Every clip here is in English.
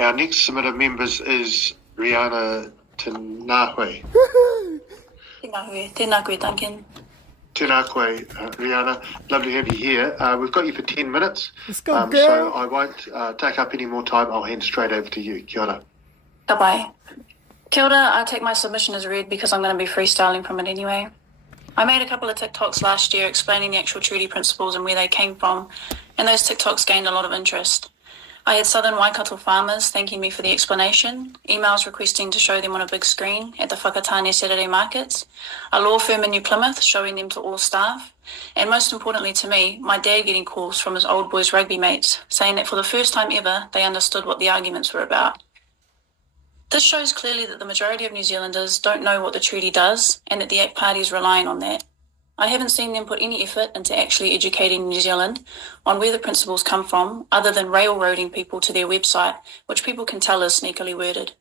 Our next submitted members is Riana Te Ngahue. Te Ngahue, tēnā koe, Duncan. Tēnā koe, Riana. Lovely to have you here. We've got you for 10 minutes. Let's go, girl. So I won't take up any more time. I'll hand straight over to you. Kia ora. Bye-bye. Kia ora, I take my submission as read because I'm going to be freestyling from it anyway. I made a couple of TikToks last year explaining the actual treaty principles and where they came from, and those TikToks gained a lot of interest. I had Southern Waikato farmers thanking me for the explanation, emails requesting to show them on a big screen at the Whakatane Saturday markets, a law firm in New Plymouth showing them to all staff, and most importantly to me, my dad getting calls from his old boys rugby mates saying that for the first time ever, they understood what the arguments were about. This shows clearly that the majority of New Zealanders don't know what the treaty does and that the ACT Party is relying on that. I haven't seen them put any effort into actually educating New Zealand on where the principles come from, other than railroading people to their website, which people can tell is sneakily worded.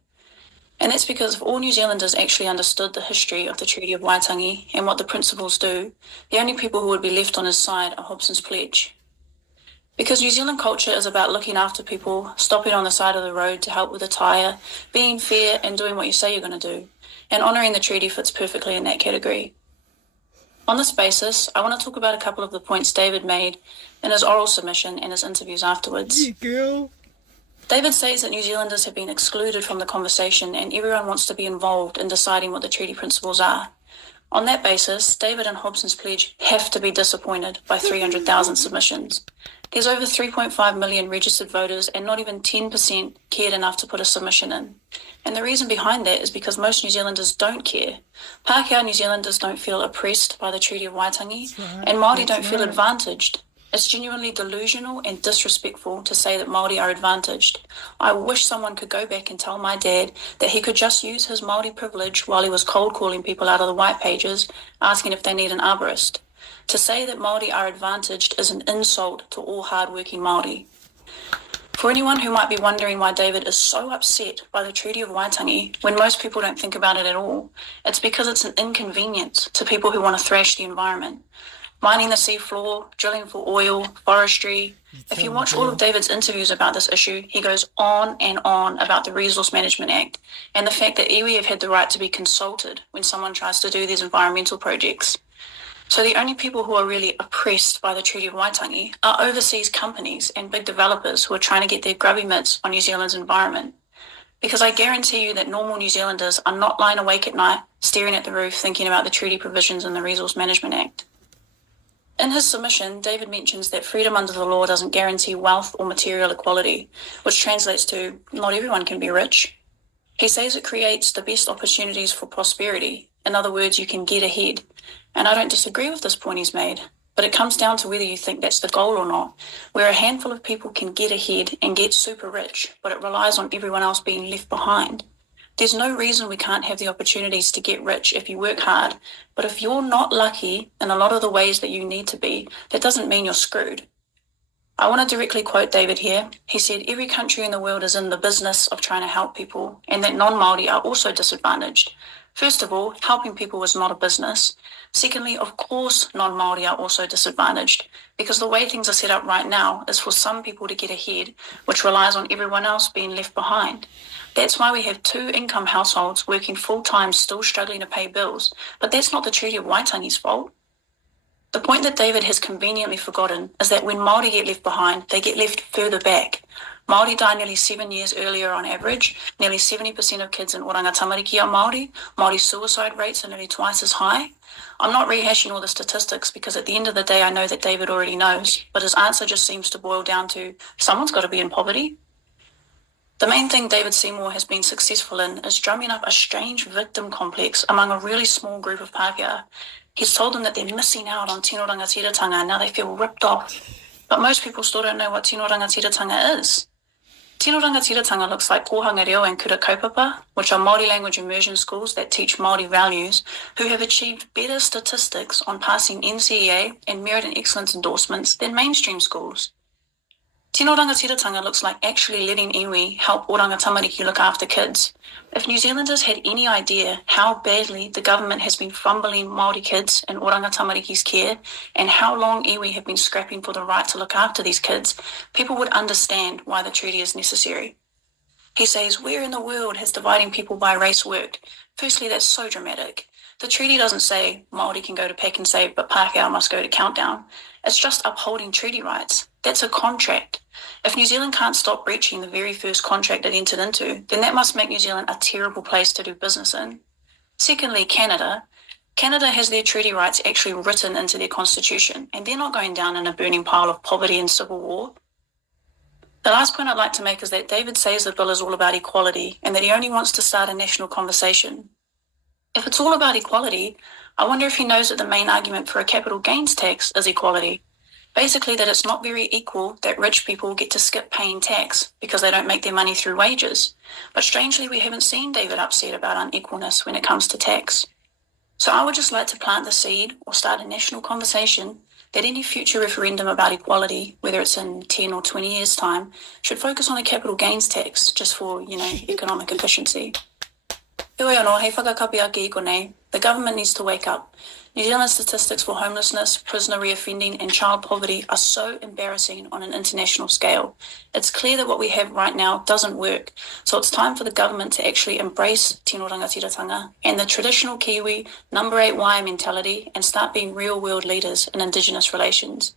And that's because if all New Zealanders actually understood the history of the Treaty of Waitangi and what the principles do, the only people who would be left on his side are Hobson's Pledge. Because New Zealand culture is about looking after people, stopping on the side of the road to help with a tyre, being fair and doing what you say you're going to do. And honouring the treaty fits perfectly in that category. On this basis, I want to talk about a couple of the points David made in his oral submission and his interviews afterwards. Yeah, girl. David says that New Zealanders have been excluded from the conversation and everyone wants to be involved in deciding what the treaty principles are. On that basis, David and Hobson's Pledge have to be disappointed by 300,000 submissions. There's over 3.5 million registered voters and not even 10% cared enough to put a submission in. And the reason behind that is because most New Zealanders don't care. Pākehā New Zealanders don't feel oppressed by the Treaty of Waitangi, and Māori don't feel advantaged. It's genuinely delusional and disrespectful to say that Māori are advantaged. I wish someone could go back and tell my dad that he could just use his Māori privilege while he was cold calling people out of the white pages, asking if they need an arborist. To say that Māori are advantaged is an insult to all hard-working Māori. For anyone who might be wondering why David is so upset by the Treaty of Waitangi when most people don't think about it at all, it's because it's an inconvenience to people who want to thrash the environment. Mining the seafloor, drilling for oil, forestry. If you watch all of David's interviews about this issue, he goes on and on about the Resource Management Act and the fact that iwi have had the right to be consulted when someone tries to do these environmental projects. So the only people who are really oppressed by the Treaty of Waitangi are overseas companies and big developers who are trying to get their grubby mitts on New Zealand's environment. Because I guarantee you that normal New Zealanders are not lying awake at night, staring at the roof, thinking about the treaty provisions in the Resource Management Act. In his submission, David mentions that freedom under the law doesn't guarantee wealth or material equality, which translates to not everyone can be rich. He says it creates the best opportunities for prosperity. In other words, you can get ahead. And I don't disagree with this point he's made, but it comes down to whether you think that's the goal or not, where a handful of people can get ahead and get super rich, but it relies on everyone else being left behind. There's no reason we can't have the opportunities to get rich if you work hard, but if you're not lucky in a lot of the ways that you need to be, that doesn't mean you're screwed. I want to directly quote David here. He said, every country in the world is in the business of trying to help people, and that non-Māori are also disadvantaged. First of all, helping people is not a business. Secondly, of course, non-Māori are also disadvantaged because the way things are set up right now is for some people to get ahead, which relies on everyone else being left behind. That's why we have 2-income households working full-time, still struggling to pay bills. But that's not the Treaty of Waitangi's fault. The point that David has conveniently forgotten is that when Māori get left behind, they get left further back. Māori die nearly 7 years earlier on average. Nearly 70% of kids in Oranga Tamariki are Māori. Māori suicide rates are nearly twice as high. I'm not rehashing all the statistics because at the end of the day, I know that David already knows, but his answer just seems to boil down to someone's got to be in poverty. The main thing David Seymour has been successful in is drumming up a strange victim complex among a really small group of Pākehā. He's told them that they're missing out on tino rangatiratanga and now they feel ripped off. But most people still don't know what tino rangatiratanga is. Tino rangatiratanga looks like Kohanga Reo and Kura Kaupapa, which are Māori language immersion schools that teach Māori values, who have achieved better statistics on passing NCEA and merit and excellence endorsements than mainstream schools. Tino rangatiratanga looks like actually letting iwi help Oranga Tamariki look after kids. If New Zealanders had any idea how badly the government has been fumbling Māori kids in Oranga Tamariki's care and how long iwi have been scrapping for the right to look after these kids, people would understand why the treaty is necessary. He says, where in the world has dividing people by race worked? Firstly, that's so dramatic. The treaty doesn't say Māori can go to Pack and Save, but Pākehā must go to Countdown. It's just upholding treaty rights. That's a contract. If New Zealand can't stop breaching the very first contract it entered into, then that must make New Zealand a terrible place to do business in. Secondly, Canada. Canada has their treaty rights actually written into their constitution, and they're not going down in a burning pile of poverty and civil war. The last point I'd like to make is that David says the bill is all about equality and that he only wants to start a national conversation. If it's all about equality, I wonder if he knows that the main argument for a capital gains tax is equality. Basically that it's not very equal that rich people get to skip paying tax because they don't make their money through wages. But strangely, we haven't seen David upset about unequalness when it comes to tax. So I would just like to plant the seed or start a national conversation that any future referendum about equality, whether it's in 10 or 20 years' time, should focus on a capital gains tax just for, economic efficiency. Heoi anō, hei whakakapi ake I konei. The government needs to wake up. New Zealand's statistics for homelessness, prisoner reoffending and child poverty are so embarrassing on an international scale. It's clear that what we have right now doesn't work. So it's time for the government to actually embrace tino rangatiratanga and the traditional Kiwi number 8 wire mentality and start being real world leaders in Indigenous relations.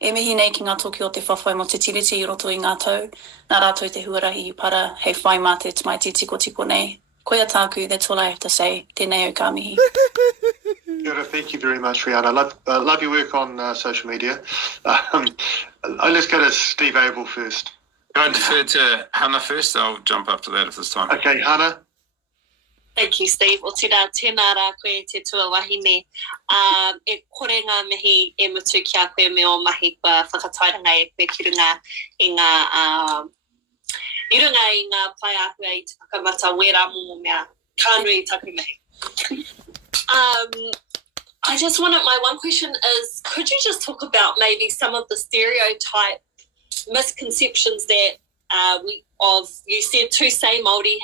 E mihi nei ki ngā toki o te whawhai mo te tiriti I roto I ngā tau, nā rātou te huarahi I para, hei whai mā te mai te tiko nei. Koia tāku, that's all I have to say. Tēnei au ka mihi. Kia ora, thank you very much, Riana. Love your work on social media. Let's go to Steve Abel first. Can I defer to Hannah first? I'll jump after that if there's time. Okay, Hannah. Thank you, Steve. O tēnā rā koe te tua wahine. E kore ngā mihi e mutu ki a koe me o mahi kua whakatairanga e koe ki runga I ngā I runga I ngā pai ahua I te whakamata wera mō mea kānui taku mihi. I just wanted, my one question is, could you just talk about maybe some of the stereotype misconceptions that you said to say Māori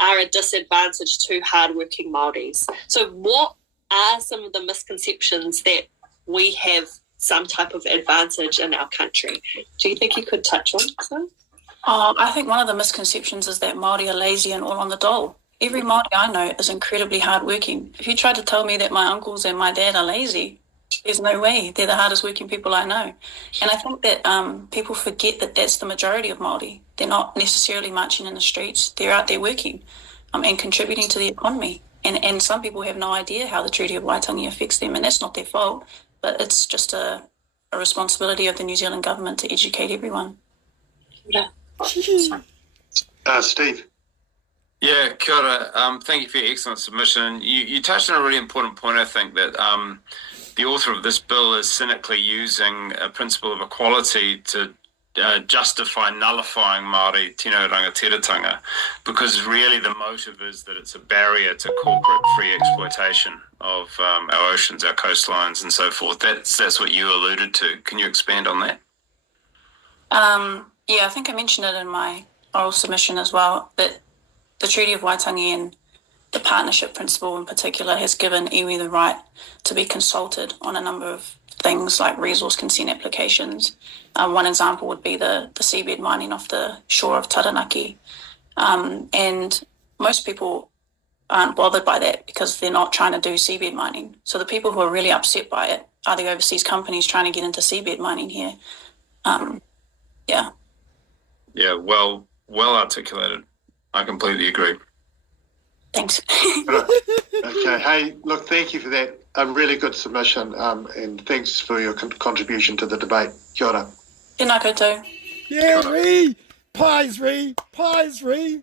are a disadvantage to hardworking Māoris. So what are some of the misconceptions that we have some type of advantage in our country? Do you think you could touch on some? I think one of the misconceptions is that Māori are lazy and all on the dole. Every Māori I know is incredibly hardworking. If you tried to tell me that my uncles and my dad are lazy, there's no way. They're the hardest working people I know. And I think that people forget that that's the majority of Māori. They're not necessarily marching in the streets. They're out there working and contributing to the economy. And some people have no idea how the Treaty of Waitangi affects them, and that's not their fault. But it's just a responsibility of the New Zealand government to educate everyone. Yeah. Steve. Yeah, kia ora. Thank you for your excellent submission. You touched on a really important point, I think, that the author of this bill is cynically using a principle of equality to justify nullifying Māori tino rangatiratanga, because really the motive is that it's a barrier to corporate free exploitation of our oceans, our coastlines and so forth. That's what you alluded to. Can you expand on that? Yeah, I think I mentioned it in my oral submission as well, that the Treaty of Waitangi and the partnership principle in particular has given iwi the right to be consulted on a number of things like resource consent applications. One example would be the seabed mining off the shore of Taranaki. And most people aren't bothered by that because they're not trying to do seabed mining. So the people who are really upset by it are the overseas companies trying to get into seabed mining here. Yeah. Yeah, well articulated. I completely agree. Thanks. Okay. Hey, look, thank you for that. A really good submission, and thanks for your contribution to the debate. Kia ora. Tēnā koutou. Yeah, Ree! Pies, Ree! Pies, Ree!